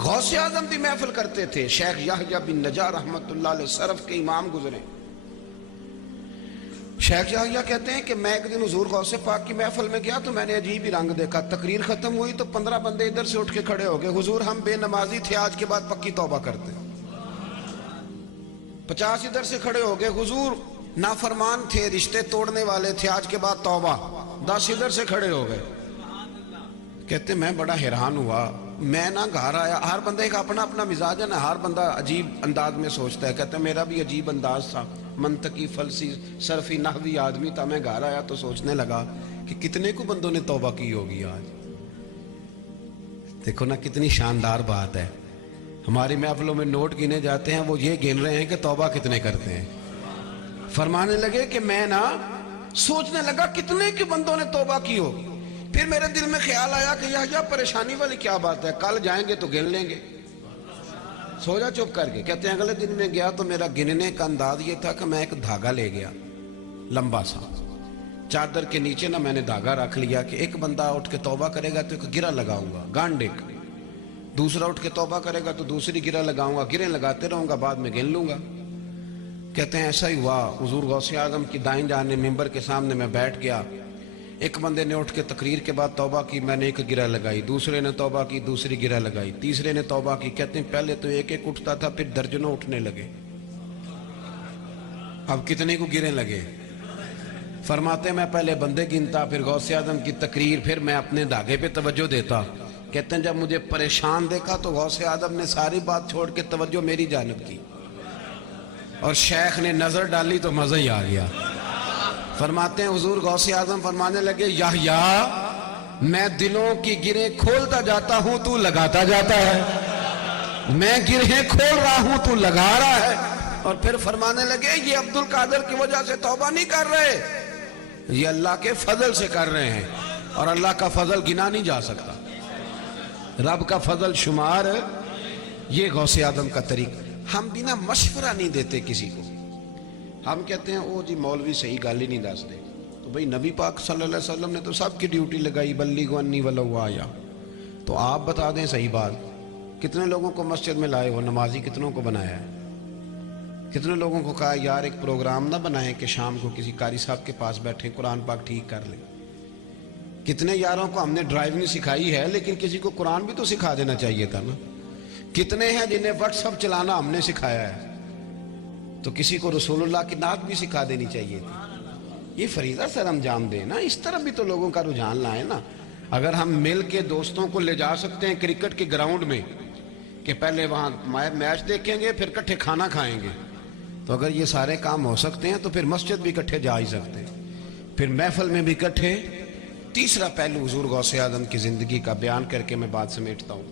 غوث اعظم بھی محفل کرتے تھے. شیخ یحییٰ بن نجار رحمت اللہ علیہ سرف کے امام گزرے. شیخ یحییٰ کہتے ہیں کہ میں ایک دن حضور غوث پاک کی محفل میں گیا تو میں نے عجیب ہی رنگ دیکھا. تقریر ختم ہوئی تو 15 بندے ادھر سے اٹھ کے کھڑے ہو گئے, حضور ہم بے نمازی تھے, آج کے بعد پکی توبہ کرتے. 50 ادھر سے کھڑے ہو گئے, حضور نافرمان تھے, رشتے توڑنے والے تھے, آج کے بعد توبہ. 10 ادھر سے کھڑے ہو گئے. کہتے میں بڑا حیران ہوا, میں نہ گھر آیا. ہر بندے کا اپنا اپنا مزاج ہے نا, ہر بندہ عجیب انداز میں سوچتا ہے. کہتے میرا بھی عجیب انداز تھا, منطقی فلسی صرفی نحوی آدمی تھا. میں گھر آیا تو سوچنے لگا کہ کتنے کو بندوں نے توبہ کی ہوگی آج. دیکھو نا کتنی شاندار بات ہے. ہماری محفلوں میں نوٹ گنے جاتے ہیں, وہ یہ گن رہے ہیں کہ توبہ کتنے کرتے ہیں. فرمانے لگے کہ میں نا سوچنے لگا کتنے کے بندوں نے توبہ کی ہوگی. پھر میرے دل میں خیال آیا کہ یحییٰ پریشانی والی کیا بات ہے, کل جائیں گے تو گن لیں گے. سو جا چپ کر کے. کہتے ہیں اگلے دن میں گیا تو میرا گننے کا انداز یہ تھا کہ میں ایک دھاگا لے گیا لمبا سا, چادر کے نیچے نا میں نے دھاگا رکھ لیا کہ ایک بندہ اٹھ کے توبہ کرے گا تو ایک گرہ لگاؤں گا گانڈ ایک, دوسرا اٹھ کے توبہ کرے گا تو دوسری گرہ لگاؤں گا, گرہیں لگاتے رہوں گا, بعد میں گن لوں گا. کہتے ہیں ایسا ہی ہوا. حضور غوث اعظم کی دائیں جانب ممبر کے سامنے میں بیٹھ گیا. ایک بندے نے اٹھ کے تقریر کے بعد توبہ کی, میں نے ایک گرہ لگائی. دوسرے نے توبہ کی, دوسری گرہ لگائی. تیسرے نے توبہ کی. کہتے ہیں پہلے تو ایک ایک اٹھتا تھا, پھر درجنوں اٹھنے لگے. اب کتنے کو گریں لگے. فرماتے میں پہلے بندے گنتا, پھر غوث اعظم کی تقریر, پھر میں اپنے دھاگے پہ توجہ دیتا. کہتے ہیں جب مجھے پریشان دیکھا تو غوث اعظم نے ساری بات چھوڑ کے توجہ میری جانب کی, اور شیخ نے نظر ڈالی تو مزہ ہی آ گیا. فرماتے ہیں حضور غوث اعظم فرمانے لگے یحییٰ میں دلوں کی گرہیں کھولتا جاتا ہوں, تو لگاتا جاتا ہے. میں گرہیں کھول رہا ہوں, تو لگا رہا ہے. اور پھر فرمانے لگے یہ عبد القادر کی وجہ سے توبہ نہیں کر رہے, یہ اللہ کے فضل سے کر رہے ہیں, اور اللہ کا فضل گنا نہیں جا سکتا. رب کا فضل شمار. یہ غوث اعظم کا طریقہ. ہم بنا مشورہ نہیں دیتے کسی کو. ہم کہتے ہیں او جی مولوی صحیح گل ہی نہیں دستے. تو بھئی نبی پاک صلی اللہ علیہ وسلم نے تو سب کی ڈیوٹی لگائی, بلیغوا انی ولو آیا. تو آپ بتا دیں صحیح بات, کتنے لوگوں کو مسجد میں لائے ہو, نمازی کتنوں کو بنایا ہے, کتنے لوگوں کو کہا یار ایک پروگرام نہ بنائیں کہ شام کو کسی قاری صاحب کے پاس بیٹھیں قرآن پاک ٹھیک کر لیں. کتنے یاروں کو ہم نے ڈرائیونگ سکھائی ہے, لیکن کسی کو قرآن بھی تو سکھا دینا چاہیے تھا نا. کتنے ہیں جنہیں واٹس ایپ چلانا ہم نے سکھایا ہے, تو کسی کو رسول اللہ کی نعت بھی سکھا دینی چاہیے تھی. یہ فریضہ سر انجام دیں نا, اس طرح بھی تو لوگوں کا رجحان لائیں نا. اگر ہم مل کے دوستوں کو لے جا سکتے ہیں کرکٹ کے گراؤنڈ میں کہ پہلے وہاں میچ دیکھیں گے پھر کٹھے کھانا کھائیں گے, تو اگر یہ سارے کام ہو سکتے ہیں تو پھر مسجد بھی کٹھے جا ہی سکتے ہیں, پھر محفل میں بھی کٹھے. تیسرا پہلو حضور غوث اعظم کی زندگی کا بیان کر کے میں بات سمیٹتا ہوں.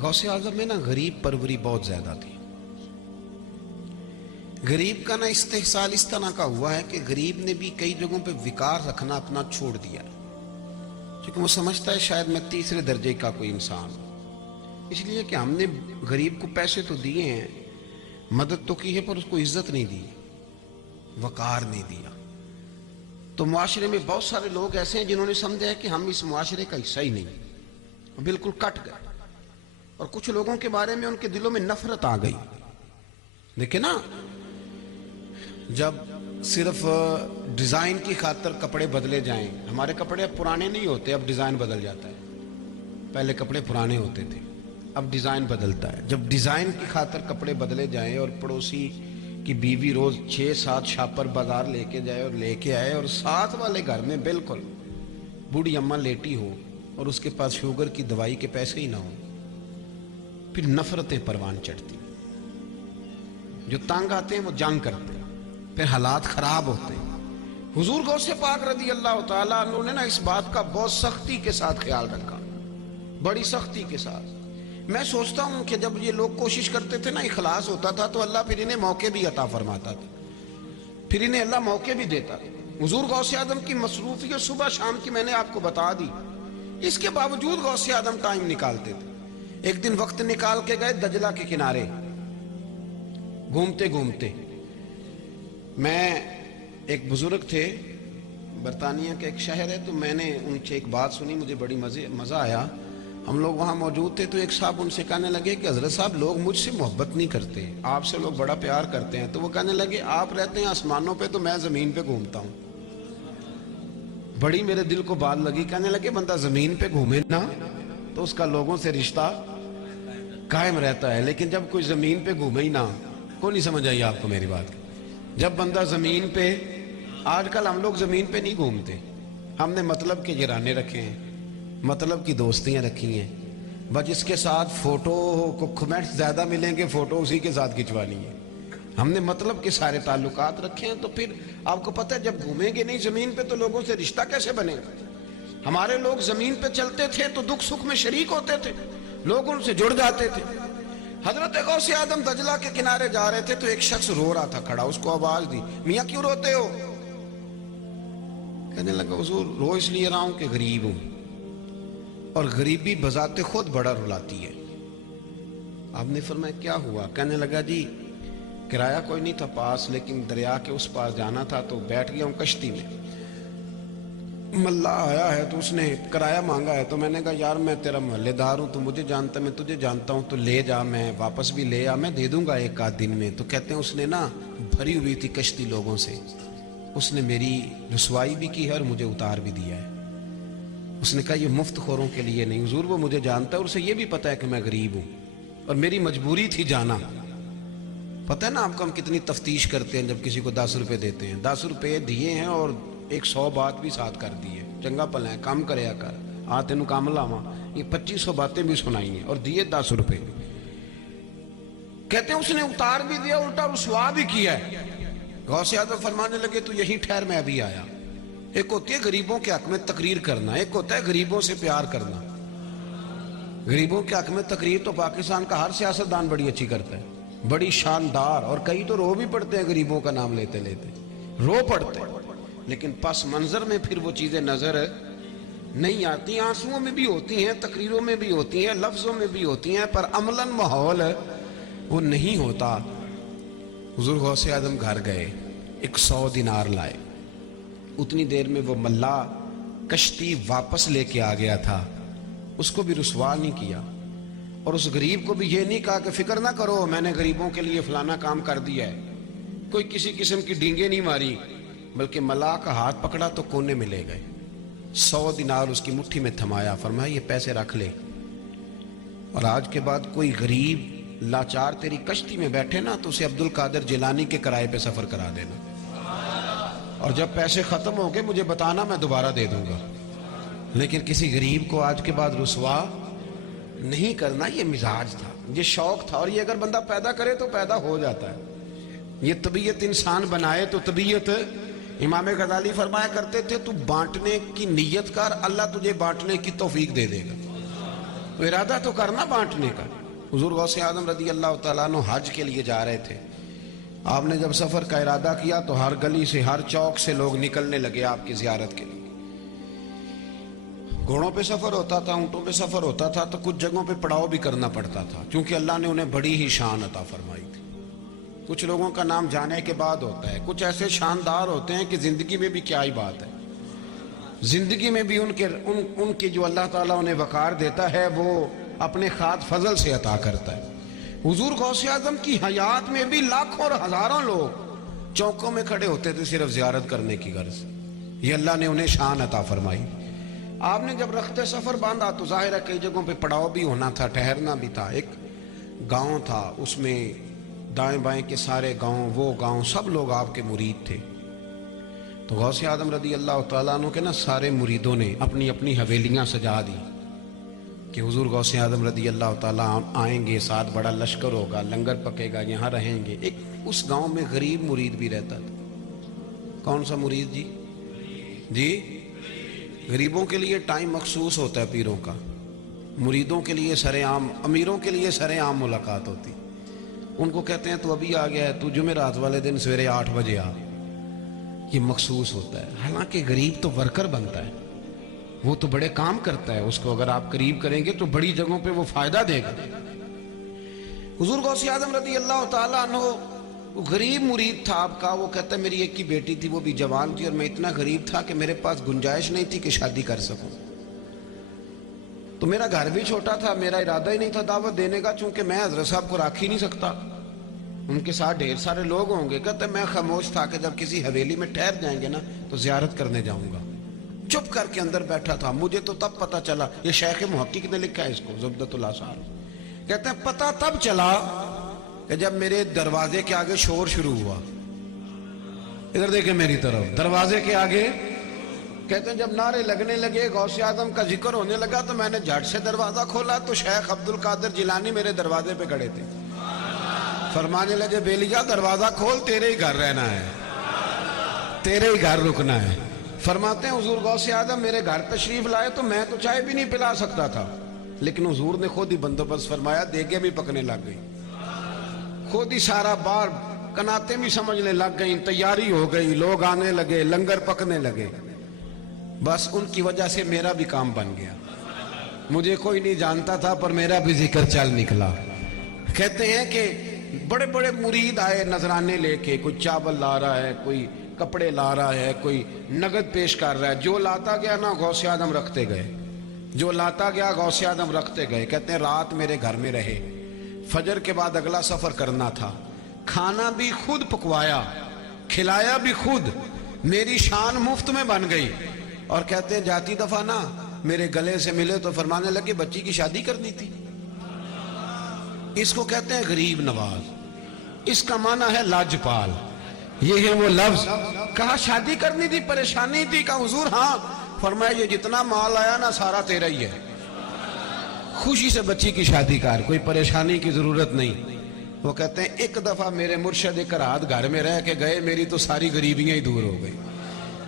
غوث اعظم میں نا غریب پروری بہت زیادہ تھی. غریب کا نا استحصال اس طرح کا ہوا ہے کہ غریب نے بھی کئی جگہوں پہ وقار رکھنا اپنا چھوڑ دیا, کیونکہ وہ سمجھتا ہے شاید میں تیسرے درجے کا کوئی انسان ہوں. اس لیے کہ ہم نے غریب کو پیسے تو دیے ہیں, مدد تو کی ہے, پر اس کو عزت نہیں دی, وقار نہیں دیا. تو معاشرے میں بہت سارے لوگ ایسے ہیں جنہوں نے سمجھا ہے کہ ہم اس معاشرے کا حصہ ہی نہیں, بالکل کٹ گئے. اور کچھ لوگوں کے بارے میں ان کے دلوں میں نفرت آ گئی. دیکھیں نا, جب صرف ڈیزائن کی خاطر کپڑے بدلے جائیں, ہمارے کپڑے اب پرانے نہیں ہوتے, اب ڈیزائن بدل جاتا ہے. پہلے کپڑے پرانے ہوتے تھے, اب ڈیزائن بدلتا ہے. جب ڈیزائن کی خاطر کپڑے بدلے جائیں اور پڑوسی کی بیوی روز 6-7 شاپر بازار لے کے جائے اور لے کے آئے, اور ساتھ والے گھر میں بالکل بوڑھی اماں لیٹی ہو اور اس کے پاس شوگر کی دوائی کے پیسے ہی نہ ہوں, پھر نفرتیں پروان چڑھتی. جو تنگ آتے ہیں وہ جنگ کرتے ہیں, پھر حالات خراب ہوتے ہیں. حضور غوث پاک رضی اللہ تعالیٰ عنہ نے نا اس بات کا بہت سختی کے ساتھ خیال رکھا, بڑی سختی کے ساتھ. میں سوچتا ہوں کہ جب یہ لوگ کوشش کرتے تھے نا, اخلاص ہوتا تھا, تو اللہ پھر انہیں موقع بھی عطا فرماتا تھا, پھر انہیں اللہ موقع بھی دیتا تھا. حضور غوث اعظم کی مصروفیت صبح شام کی میں نے آپ کو بتا دی, اس کے باوجود غوث اعظم ٹائم نکالتے تھے. ایک دن وقت نکال کے گئے دجلہ کے کنارے, گھومتے گھومتے. میں ایک بزرگ تھے, برطانیہ کا ایک شہر ہے, تو میں نے ان سے ایک بات سنی, مجھے بڑی مزہ آیا. ہم لوگ وہاں موجود تھے تو ایک صاحب ان سے کہنے لگے کہ حضرت صاحب لوگ مجھ سے محبت نہیں کرتے، آپ سے لوگ بڑا پیار کرتے ہیں. تو وہ کہنے لگے آپ رہتے ہیں آسمانوں پہ تو میں زمین پہ گھومتا ہوں. بڑی میرے دل کو بات لگی. کہنے لگے بندہ زمین پہ گھومے نا تو اس کا لوگوں سے رشتہ قائم رہتا ہے، لیکن جب کوئی زمین پہ گھومے ہی نہ، کو نہیں سمجھ آئی آپ کو میری بات؟ جب بندہ زمین پہ، آج کل ہم لوگ زمین پہ نہیں گھومتے، ہم نے مطلب کے جرانے رکھے ہیں، مطلب کی دوستیاں رکھی ہیں، بس جس کے ساتھ فوٹو کو کمنٹس زیادہ ملیں گے فوٹو اسی کے ساتھ کھنچوانی ہے. ہم نے مطلب کے سارے تعلقات رکھے ہیں. تو پھر آپ کو پتہ ہے جب گھومیں گے نہیں زمین پہ تو لوگوں سے رشتہ کیسے بنے گا؟ ہمارے لوگ زمین پہ چلتے تھے تو دکھ سکھ میں شریک ہوتے تھے، لوگ ان سے جڑ جاتے تھے. حضرت غوث اعظم دجلہ کے کنارے جا رہے تھے تو ایک شخص رو رہا تھا کھڑا. اس کو آواز دی، میاں کیوں روتے ہو؟ کہنے لگا حضور رو اس لیے رہا ہوں کہ غریب ہوں، اور غریبی بذات خود بڑا رلاتی ہے. آپ نے فرمایا کیا ہوا؟ کہنے لگا جی کرایہ کوئی نہیں تھا پاس، لیکن دریا کے اس پاس جانا تھا تو بیٹھ گیا ہوں کشتی میں. ملا آیا ہے تو اس نے کرایہ مانگا ہے، تو میں نے کہا یار میں تیرا محلے دار ہوں، تو مجھے جانتا، میں تجھے جانتا ہوں، تو لے جا، میں واپس بھی لے آ، میں دے دوں گا ایک آدھ دن میں. تو کہتے ہیں اس نے نا بھری ہوئی تھی کشتی لوگوں سے، اس نے میری رسوائی بھی کی ہے اور مجھے اتار بھی دیا ہے. اس نے کہا یہ مفت خوروں کے لیے نہیں حضور، وہ مجھے جانتا ہے اور اسے یہ بھی پتا ہے کہ میں غریب ہوں اور میری مجبوری تھی جانا. پتہ ہے نا آپ کو ہم کتنی تفتیش کرتے ہیں جب کسی کو 10 روپے دیتے ہیں. 10 روپے دیے ہیں اور 100 بات بھی ساتھ کر دی ہے، چنگا پلا ہے کام کریا کر، آ تینوں کام لاواں، یہ 2500 باتیں بھی سنائی ہیں اور دیے 10 روپے. کہتے ہیں اس نے اتار بھی دیا، الٹا رسوا بھی کیا ہے. غوث اعظم فرمانے لگے تو یہی ٹھہر، میں ابھی آیا. ایک ہوتی ہے غریبوں کے حق میں تقریر کرنا، ایک ہوتا ہے غریبوں سے پیار کرنا. غریبوں کے حق میں تقریر تو پاکستان کا ہر سیاستدان بڑی اچھی کرتا ہے، بڑی شاندار، اور کئی تو رو بھی پڑتے ہیں غریبوں کا نام لیتے لیتے، رو پڑتے ہیں، لیکن پس منظر میں پھر وہ چیزیں نظر نہیں آتی. آنسوؤں میں بھی ہوتی ہیں، تقریروں میں بھی ہوتی ہیں، لفظوں میں بھی ہوتی ہیں، پر عملاً ماحول وہ نہیں ہوتا. حضور غوث اعظم گھر گئے، 100 دینار لائے. اتنی دیر میں وہ ملا کشتی واپس لے کے آ گیا تھا، اس کو بھی رسوا نہیں کیا اور اس غریب کو بھی یہ نہیں کہا کہ فکر نہ کرو میں نے غریبوں کے لیے فلانا کام کر دیا ہے. کوئی کسی قسم کی ڈینگیں نہیں ماری، بلکہ ملا کا ہاتھ پکڑا تو کونے میں لے گئے. 100 دینار اس کی مٹھی میں تھمایا، فرمایا یہ پیسے رکھ لے، اور آج کے بعد کوئی غریب لاچار تیری کشتی میں بیٹھے نا تو اسے عبد القادر جیلانی کے کرائے پہ سفر کرا دینا، اور جب پیسے ختم ہو گئے مجھے بتانا، میں دوبارہ دے دوں گا. لیکن کسی غریب کو آج کے بعد رسوا نہیں کرنا. یہ مزاج تھا، یہ شوق تھا، اور یہ اگر بندہ پیدا کرے تو پیدا ہو جاتا ہے. یہ طبیعت انسان بنائے تو طبیعت. امام غزالی فرمایا کرتے تھے تو بانٹنے کی نیت کر، اللہ تجھے بانٹنے کی توفیق دے دے گا. تو ارادہ تو کرنا بانٹنے کا. حضور غوث اعظم رضی اللہ تعالیٰ عنہ حج کے لیے جا رہے تھے. آپ نے جب سفر کا ارادہ کیا تو ہر گلی سے، ہر چوک سے لوگ نکلنے لگے آپ کی زیارت کے لیے. گھوڑوں پہ سفر ہوتا تھا، اونٹوں پہ سفر ہوتا تھا، تو کچھ جگہوں پہ پڑاؤ بھی کرنا پڑتا تھا کیونکہ اللہ نے انہیں بڑی ہی شان عطا فرمائی تھی. کچھ لوگوں کا نام جانے کے بعد ہوتا ہے، کچھ ایسے شاندار ہوتے ہیں کہ زندگی میں بھی کیا ہی بات ہے، زندگی میں بھی ان کی جو اللہ تعالیٰ انہیں وقار دیتا ہے وہ اپنے خاص فضل سے عطا کرتا ہے. حضور غوث اعظم کی حیات میں بھی لاکھوں اور ہزاروں لوگ چوکوں میں کھڑے ہوتے تھے صرف زیارت کرنے کی غرض. یہ اللہ نے انہیں شان عطا فرمائی. آپ نے جب رخت سفر باندھا تو ظاہر ہے کئی جگہوں پہ پڑاؤ بھی ہونا تھا، ٹھہرنا بھی تھا. ایک گاؤں تھا، اس میں دائیں بائیں کے سارے گاؤں، وہ گاؤں سب لوگ آپ کے مرید تھے. تو غوث اعظم رضی اللہ تعالیٰ عنہ کے نا سارے مریدوں نے اپنی اپنی حویلیاں سجا دی کہ حضور غوث اعظم رضی اللہ تعالیٰ آئیں گے، ساتھ بڑا لشکر ہوگا، لنگر پکے گا، یہاں رہیں گے. ایک اس گاؤں میں غریب مرید بھی رہتا تھا. کون سا مرید جی؟ جی غریبوں کے لیے ٹائم مخصوص ہوتا ہے پیروں کا، مریدوں کے لیے سر عام، امیروں کے لیے سر عام ملاقات ہوتی. ان کو کہتے ہیں تو ابھی آ گیا ہے، تو جمعرات والے دن سویرے 8 بجے آ. یہ مخصوص ہوتا ہے. حالانکہ غریب تو ورکر بنتا ہے، وہ تو بڑے کام کرتا ہے، اس کو اگر آپ قریب کریں گے تو بڑی جگہوں پہ وہ فائدہ دے گا. حضور غوث اعظم رضی اللہ تعالیٰ عنہ غریب مرید تھا آپ کا. وہ کہتا ہے میری ایک ہی بیٹی تھی، وہ بھی جوان تھی، اور میں اتنا غریب تھا کہ میرے پاس گنجائش نہیں تھی کہ شادی کر سکوں. تو میرا گھر بھی چھوٹا تھا, میرا ارادہ ہی نہیں تھا دعوت دینے کا, چونکہ میں حضرت صاحب کو رکھ ہی نہیں سکتا, ان کے ساتھ ڈھیر سارے لوگ ہوں گے. کہتے میں خاموش تھا کہ جب کسی حویلی میں ٹھہر جائیں گے نا تو زیارت کرنے جاؤں گا. چپ کر کے اندر بیٹھا تھا. مجھے تو تب پتا چلا, یہ شیخ محقق نے لکھا ہے اس کو, زبدۃ الاثار. کہتے ہیں پتا تب چلا کہ جب میرے دروازے کے آگے شور شروع ہوا. ادھر دیکھیں میری طرف, دروازے کے آگے. کہتے ہیں جب نعرے لگنے لگے, غوث اعظم کا ذکر ہونے لگا, تو میں نے جھٹ سے دروازہ کھولا تو شیخ عبد القادر جیلانی میرے دروازے پہ کھڑے تھے. فرمانے لگے بیلیا دروازہ کھول, تیرے ہی گھر رہنا ہے, تیرے ہی گھر رکنا ہے. فرماتے ہیں حضور غوث اعظم میرے گھر تشریف لائے تو میں تو چائے بھی نہیں پلا سکتا تھا, لیکن حضور نے خود ہی بندوبست فرمایا, دیگیں بھی پکنے لگ گئی, خود ہی سارا بار کناتیں بھی سمجھنے لگ گئیں, تیاری ہو گئی, لوگ آنے لگے, لنگر پکنے لگے. بس ان کی وجہ سے میرا بھی کام بن گیا. مجھے کوئی نہیں جانتا تھا پر میرا بھی ذکر چل نکلا. کہتے ہیں کہ بڑے بڑے مرید آئے نذرانے لے کے, کوئی چاول لا رہا ہے, کوئی کپڑے لا رہا ہے, کوئی نگد پیش کر رہا ہے. جو لاتا گیا نا غوث اعظم رکھتے گئے, جو لاتا گیا غوث اعظم رکھتے گئے. کہتے ہیں رات میرے گھر میں رہے, فجر کے بعد اگلا سفر کرنا تھا, کھانا بھی خود پکوایا, کھلایا بھی خود, میری شان مفت میں بن گئی. اور کہتے ہیں جاتی دفعہ نا میرے گلے سے ملے تو فرمانے لگے بچی کی شادی کرنی تھی. اس کو کہتے ہیں غریب نواز, اس کا معنی ہے لاجپال. یہ ہے وہ لفظ. کہا شادی کرنی تھی, پریشانی تھی. کہا حضور ہاں. فرمایا یہ جتنا مال آیا نا سارا تیرا ہی ہے, خوشی سے بچی کی شادی کر, کوئی پریشانی کی ضرورت نہیں. وہ کہتے ہیں ایک دفعہ میرے مرشد ایک رات گھر میں رہ کے گئے, میری تو ساری غریبیاں ہی دور ہو گئی.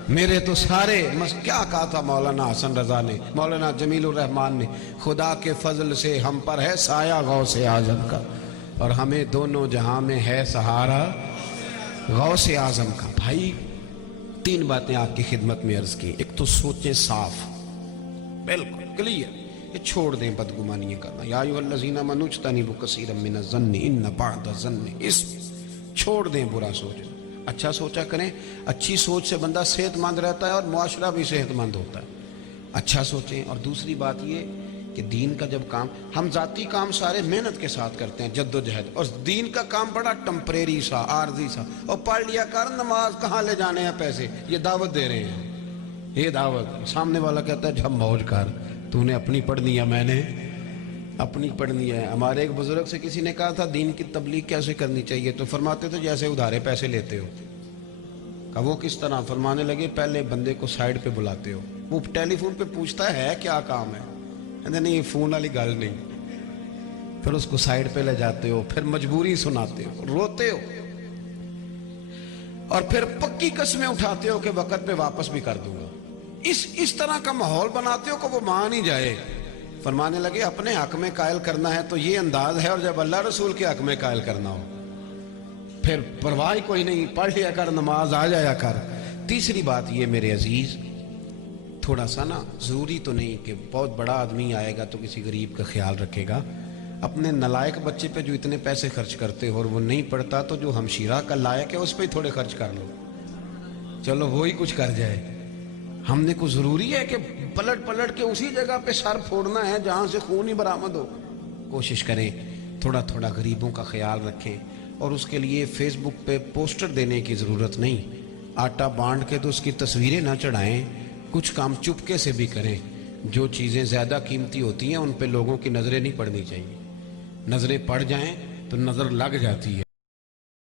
میرے تو سارے کیا کہا تھا مولانا حسن رضا نے, مولانا جمیل الرحمان نے, خدا کے فضل سے ہم پر ہے سایہ غوث اعظم کا, اور ہمیں دونوں جہاں میں ہے سہارا غوث اعظم کا. بھائی تین باتیں آپ کی خدمت میں عرض کی. ایک تو سوچیں صاف, بالکل کلیئر, یہ چھوڑ دیں بدگمانی کرنا. یا ایھا الذین آمنوا اجتنبوا کثیرا من الظن ان بعض الظن اثم. چھوڑ دیں برا سوچ, اچھا سوچا کریں. اچھی سوچ سے بندہ صحت مند رہتا ہے اور معاشرہ بھی صحت مند ہوتا ہے. اچھا سوچیں. اور دوسری بات یہ کہ دین کا جب کام, ہم ذاتی کام سارے محنت کے ساتھ کرتے ہیں, جد و جہد, اور دین کا کام بڑا ٹمپریری سا, عارضی سا. اور پڑھ لیا کر, نماز کہاں لے جانے ہیں پیسے, یہ دعوت دے رہے ہیں, یہ دعوت. سامنے والا کہتا ہے جب موج کر, تو نے اپنی پڑھنی ہے, میں نے اپنی پڑھنی ہے. ہمارے ایک بزرگ سے کسی نے کہا تھا دین کی تبلیغ کیسے کرنی چاہیے, تو فرماتے تھے جیسے ادھارے پیسے لیتے ہو. کہا وہ کس طرح؟ فرمانے لگے پہلے بندے کو سائیڈ پہ بلاتے ہو, وہ ٹیلی فون پہ پوچھتا ہے کیا کام ہے, کہتے نہیں یہ فون والی گل نہیں. پھر اس کو سائیڈ پہ لے جاتے ہو, پھر مجبوری سناتے ہو, روتے ہو, اور پھر پکی قسمیں اٹھاتے ہو کہ وقت پہ واپس بھی کر دوں گا. اس طرح کا ماحول بناتے ہو کہ وہ مان ہی جائے. فرمانے لگے اپنے حق میں قائل کرنا ہے تو یہ انداز ہے, اور جب اللہ رسول کے حق میں قائل کرنا ہو پھر پرواہ کوئی نہیں, پڑھ لیا کر, نماز آ جایا کر. تیسری بات یہ میرے عزیز, تھوڑا سا نا ضروری تو نہیں کہ بہت بڑا آدمی آئے گا تو کسی غریب کا خیال رکھے گا. اپنے نلائق بچے پہ جو اتنے پیسے خرچ کرتے ہو اور وہ نہیں پڑھتا, تو جو ہمشیرہ کا لائق ہے اس پہ ہی تھوڑے خرچ کر لو, چلو وہی کچھ کر جائے. ہم نے کچھ ضروری ہے کہ پلٹ پلٹ کے اسی جگہ پہ سر پھوڑنا ہے جہاں سے خون ہی برآمد ہو. کوشش کریں تھوڑا تھوڑا غریبوں کا خیال رکھیں. اور اس کے لیے فیس بک پہ پوسٹر دینے کی ضرورت نہیں, آٹا بانٹ کے تو اس کی تصویریں نہ چڑھائیں, کچھ کام چپکے سے بھی کریں. جو چیزیں زیادہ قیمتی ہوتی ہیں ان پہ لوگوں کی نظریں نہیں پڑنی چاہیے, نظریں پڑ جائیں تو نظر لگ جاتی ہے.